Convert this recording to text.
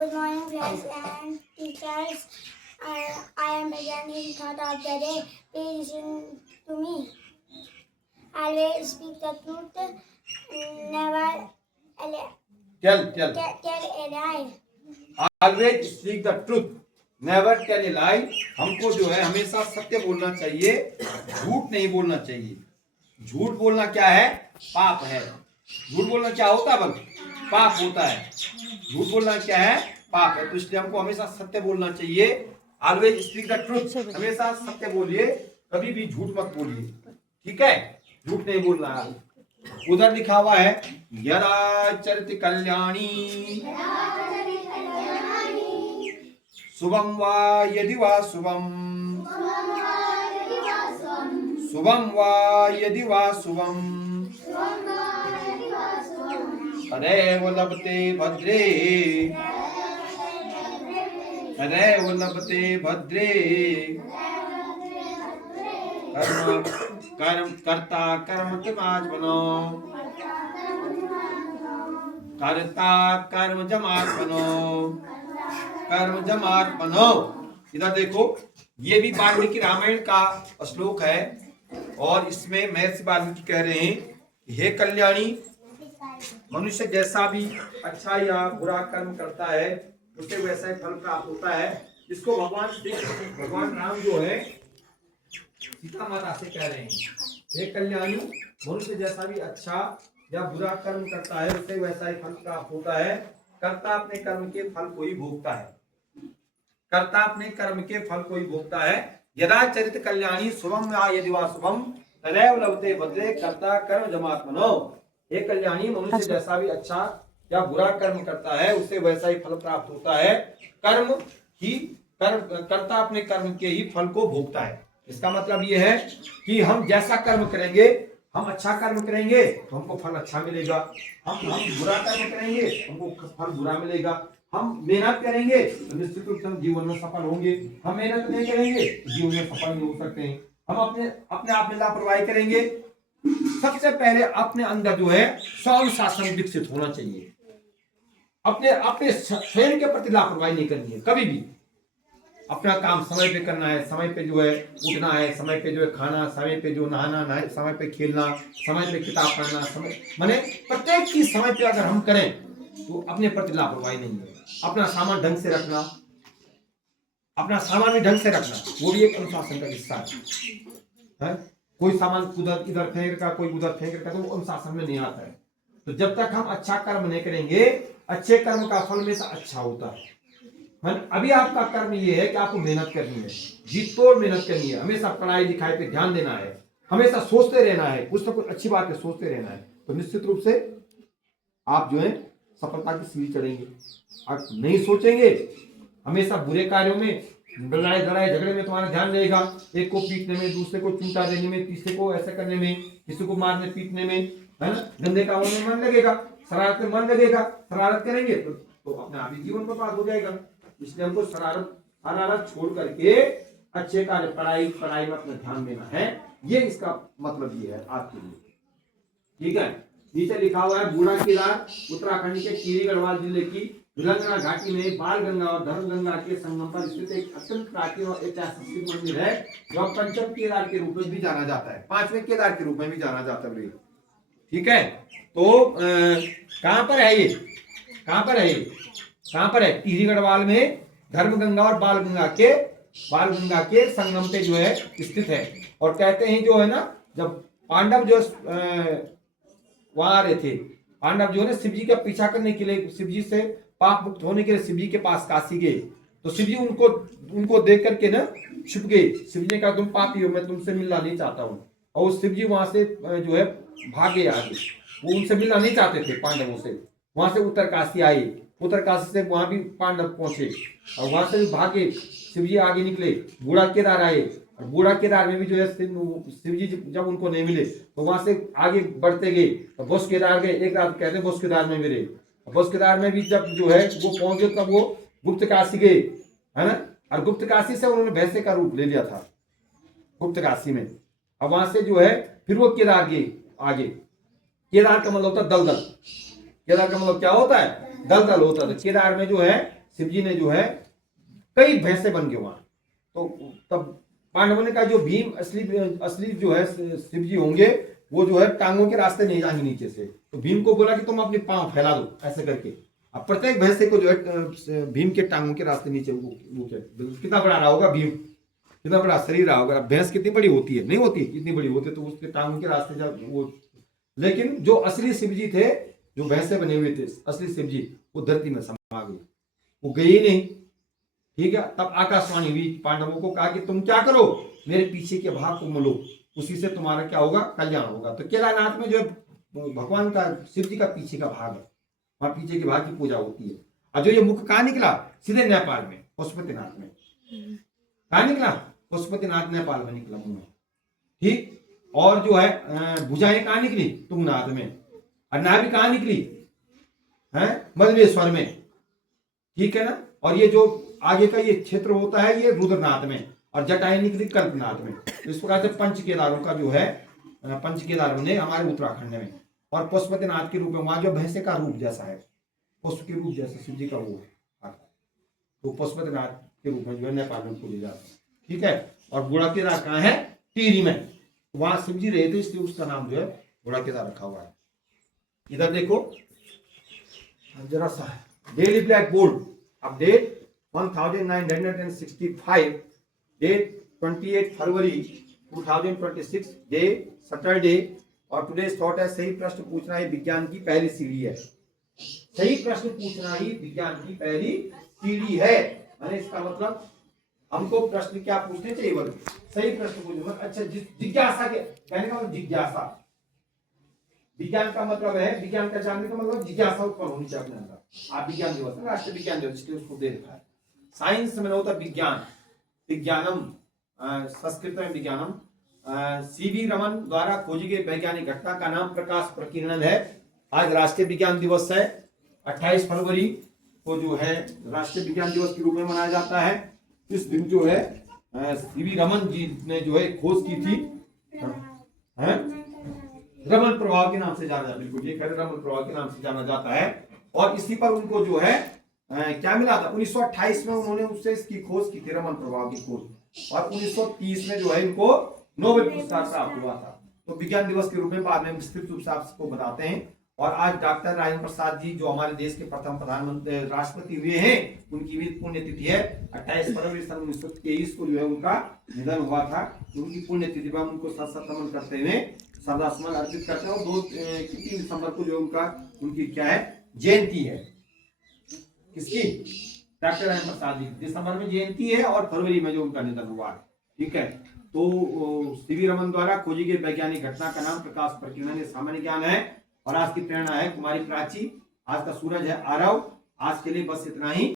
Good morning, friends and teachers. I am beginning thought of the day. Please listen to me. Always speak the truth. Never tell a lie. Always speak the truth, never tell a lie. हमको जो है हमेशा सत्य बोलना चाहिए, झूठ नहीं बोलना चाहिए। झूठ बोलना क्या है? पाप है। झूठ बोलना क्या होता है? पाप होता है। झूठ बोलना क्या है? पाप है। तो इसलिए हमको हमेशा सत्य बोलना चाहिए। ऑलवेज स्पीक द ट्रूथ, हमेशा सत्य बोलिए, कभी भी झूठ मत बोलिए। ठीक है, झूठ नहीं बोलना है। उधर लिखा हुआ है यदा चरित कल्याणी शुभम वा यदि वा शुभम, शुभम वा यदि वा शुभम, तदेव लभते भद्रे, तदेव लभते भद्रे। कर्म कर्म कर्ता कर्म के माज बनो, कर्ता कर्म जमात बनो, कर्म जमात बनो। इधर देखो, ये भी वाल्मीकि रामायण का श्लोक है और इसमें महर्षि वाल्मीकि कह रहे हैं, हे कल्याणी, मनुष्य जैसा भी अच्छा या बुरा कर्म करता है उसे वैसा ही फल प्राप्त होता है। इसको भगवान राम जो है सीता माता से कह रहे हैं, हे कल्याणी, मनुष्य जैसा भी अच्छा या बुरा कर्म करता है उसे वैसा ही फल प्राप्त होता है। कर्ता अपने कर्म के फल को ही भोगता है, कर्ता अपने कर्म के फल को ही भोगता है। यदा चरित कल्याणी शुभम या यदि वा शुभम, तदैव लभते भद्रे, कर्ता कर्म जमात्मनो। हे कल्याणी, मनुष्य जैसा भी अच्छा या बुरा कर्म करता है उसे वैसा ही फल प्राप्त होता है। कर्म कर्ता अपने कर्म के ही फल को भोगता है। इसका मतलब ये है कि हम जैसा कर्म करेंगे, हम अच्छा कर्म करेंगे तो हमको फल अच्छा मिलेगा, हम बुरा कर्म करेंगे हमको फल बुरा मिलेगा। हम मेहनत करेंगे तो निश्चित रूप से हम जीवन में सफल होंगे, हम मेहनत नहीं करेंगे तो जीवन में सफल नहीं हो सकते हैं। हम अपने आप में लापरवाही करेंगे। सबसे पहले अपने अंदर जो है स्वानुशासन विकसित होना चाहिए। अपने स्वयं के प्रति लापरवाही नहीं करनी है कभी भी। अपना काम समय पे करना है, समय पे जो है उठना है, समय पे जो है खाना, समय पे जो नहाना, समय पे खेलना, समय पे किताब पढ़ना, समय माने प्रत्येक चीज समय पे अगर हम करें तो अपने प्रति लापरवाही नहीं है। अपना सामान ढंग से रखना, अपना सामान भी ढंग से रखना, वो भी एक अनुशासन का हिस्सा है। कोई सामान उधर इधर फेंक रखा, कोई उधर फेंक रखा, तो वो अनुशासन में नहीं आता है। तो जब तक हम अच्छा कर्म नहीं करेंगे, अच्छे कर्म का फल हमेशा अच्छा होता है। अभी आपका कर्म ये है कि आपको मेहनत करनी है, जी तोड़ मेहनत करनी है, हमेशा पढ़ाई लिखाई पे ध्यान देना है, हमेशा सोचते रहना है, कुछ ना कुछ अच्छी बातें सोचते रहना है, तो निश्चित रूप से आप जो है सफलता की सीढ़ी चढ़ेंगे। आप नहीं सोचेंगे, हमेशा बुरे कार्यों में, लड़ाई झगड़े में तुम्हारा ध्यान रहेगा, एक को पीटने में, दूसरे को चूंटा देने में, तीसरे को ऐसा करने में, किसी को मारने पीटने में, है ना, गंदे कामों में मन लगेगा, शरारत में मन लगेगा, शरारत करेंगे तो अपने आप ही जीवन बर्बाद हो जाएगा। इसलिए हमको शरारत छोड़ करके अच्छे कार्य, पढ़ाई में अपना ध्यान देना है। ये इसका मतलब ये है आपके लिए। ठीक है, नीचे लिखा हुआ है बूढ़ा केदार उत्तराखंड के टिहरी गढ़वाल जिले की विलंगना घाटी में बाल गंगा और धर्म गंगा के संगम पर स्थित एक अत्यंत प्राचीन और ऐतिहासिक मंदिर है, जो पंचम केदार के रूप में भी जाना जाता है, पांचवें केदार के रूप में भी जाना जाता है। ठीक है, तो कहां पर है ये? कहां पर है ये? कहां पर है? टिहरी गढ़वाल में धर्म गंगा और बाल गंगा के संगम पे जो है स्थित है। और कहते हैं जो है ना, जब पांडव जो वहां आ रहे थे, पांडव जो है ना शिव जी का पीछा करने के लिए, शिव जी से पाप मुक्त होने के लिए शिव जी के पास काशी गए, तो शिव जी उनको देख करके ना छुप गए। शिव जी ने कहा तुम पापी हो, मैं तुमसे मिलना नहीं चाहता हूँ। और शिव जी वहां से जो है भागे आगे, वो उनसे मिलना नहीं चाहते थे पांडवों से। वहां से उत्तरकाशी आए, उत्तरकाशी से वहां भी पांडव पहुंचे और वहां से भी भागे, शिव जी आगे निकले, बूढ़ा केदार आए, और बूढ़ा केदार में भी जो है शिव जी जब उनको नहीं मिले तो वहां से आगे बढ़ते गए, तो बोस केदार गए। एक रात कहते बोस केदार में मिले, बोस केदार में भी जब जो है वो पहुंच गए तब वो गुप्त काशी गए, है ना, और गुप्त काशी से उन्होंने भैंसे का रूप ले लिया था गुप्त काशी में। अब वहां से जो है फिर वो केदार गए आगे। केदार का मतलब होता है दलदल। केदार का मतलब क्या होता है? दलदल होता है। केदार में जो है शिव जी ने जो है कई भैंसे बन गए वहां। तो तब पांडवों ने कहा जो भीम असली जो है शिव जी होंगे वो जो है टांगों के रास्ते नहीं जाएंगे नीचे से। तो भीम को बोला कि तुम अपने पांव फैला दो ऐसे करके। अब प्रत्येक भैंसे को जो है भीम के टांगों के रास्ते नीचे वो कितना बड़ा रहा होगा भीम, कितना बड़ा शरीर रहा होगा। भैंस कितनी बड़ी होती है, नहीं होती इतनी बड़ी होती है, तो उसके टांगों के रास्ते जब वो, लेकिन जो असली शिव जी थे, जो भैंसे बने हुए थे असली शिव जी, वो धरती में समा गए, वो गए ही नहीं। ठीक है, तब आकाशवाणी हुई, पांडवों को कहा कि तुम क्या करो, मेरे पीछे के भाग को मलो, उसी से तुम्हारा क्या होगा, कल्याण होगा। तो केदारनाथ में जो भगवान का शिव जी का पीछे का भाग है, वहां पीछे के भाग की पूजा होती है। और जो ये मुख कहाँ निकला, सीधे नेपाल में पशुपतिनाथ में। कहाँ निकला, पशुपतिनाथ नेपाल में निकला मुंह। ठीक, और जो है भुजाएं कहाँ निकली, तुंगनाथ में। और नाभि कहाँ निकली है, मधुमेश्वर में। ठीक है ना। और ये जो आगे का ये क्षेत्र होता है ये रुद्रनाथ में, और जटाएं निकली कल्पनाथ में। तो इस प्रकार से पंच केदारों का जो है पंच केदार बने हमारे उत्तराखंड में। और पशुपतिनाथ के रूप में वहां जो भैंसे का रूप जैसा है, पशु के रूप जैसा शिव जी का वो है, तो पशुपतिनाथ के रूप में जो है नेपाल में पूजे जाते हैं। ठीक है। और बूढ़ा केदार कहाँ है, टिहरी में, वहां शिव जी रहे थे, इसलिए उसका नाम जो है बूढ़ा केदार रखा हुआ है। इधर देखो जरा सा daily blackboard update 1965, date 28 फरवरी 2026, डे सैटरडे। और टुडे थॉट है सही प्रश्न पूछना ही विज्ञान की पहली सीढ़ी है। सही प्रश्न पूछना ही विज्ञान की पहली सीढ़ी है। मैंने इसका मतलब हमको प्रश्न क्या पूछने चाहिए, बोले सही प्रश्न पूछना। अच्छा, जिज्ञासा के कहने का मतलब जिज्ञासा, विज्ञान का मतलब है, विज्ञान का जानने का मतलब जिज्ञासा उत्पन्न होनी चाहिए अपने अंदर। आप विज्ञान दिवस है, राष्ट्रीय विज्ञान दिवस, इसलिए उसको दे रखा है। साइंस में होता विज्ञान, विज्ञानम संस्कृत में विज्ञानम। सीवी रमन द्वारा खोजी गई वैज्ञानिक घटना का नाम प्रकाश प्रकीर्णन है। आज राष्ट्रीय विज्ञान दिवस है, 28 फरवरी को जो है राष्ट्रीय विज्ञान दिवस के रूप में मनाया जाता है। इस दिन जो है सीवी रमन जी ने जो है खोज की थी, रमन प्रभाव के नाम से जाना जाता है। बिल्कुल ये रमन प्रभाव के नाम से जाना जाता है। और इसी पर उनको जो है क्या मिला था, 1928 में उन्होंने उससे इसकी खोज की थी, रमन प्रभाव की खोज। और 1930 में जो है इनको नोबेल पुरस्कार प्राप्त हुआ था। तो विज्ञान दिवस के रूप में बाद में विस्तृत रूप से आपको बताते हैं। और आज डॉक्टर राजेंद्र प्रसाद जी जो हमारे देश के प्रथम प्रधानमंत्री राष्ट्रपति हुए हैं, उनकी भी पुण्यतिथि है। 28 फरवरी सन 1923 को जो है उनका निधन हुआ था। उनकी पुण्यतिथि पर उनको नमन करते हुए श्रद्धासुमन अर्पित करते हैं। और 3 दिसंबर को जो उनकी क्या है, जयंती है। किसकी, डॉक्टर राजेंद्र प्रसाद जी, दिसंबर में जयंती है और फरवरी में जो उनका निधन हुआ है। ठीक है। तो सीवी रमन द्वारा खोजी गई वैज्ञानिक घटना का नाम प्रकाश प्रकीर्णन, सामान्य ज्ञान है। और आज की प्रेरणा है कुमारी प्राची। आज का सूरज है आरव। आज के लिए बस इतना ही।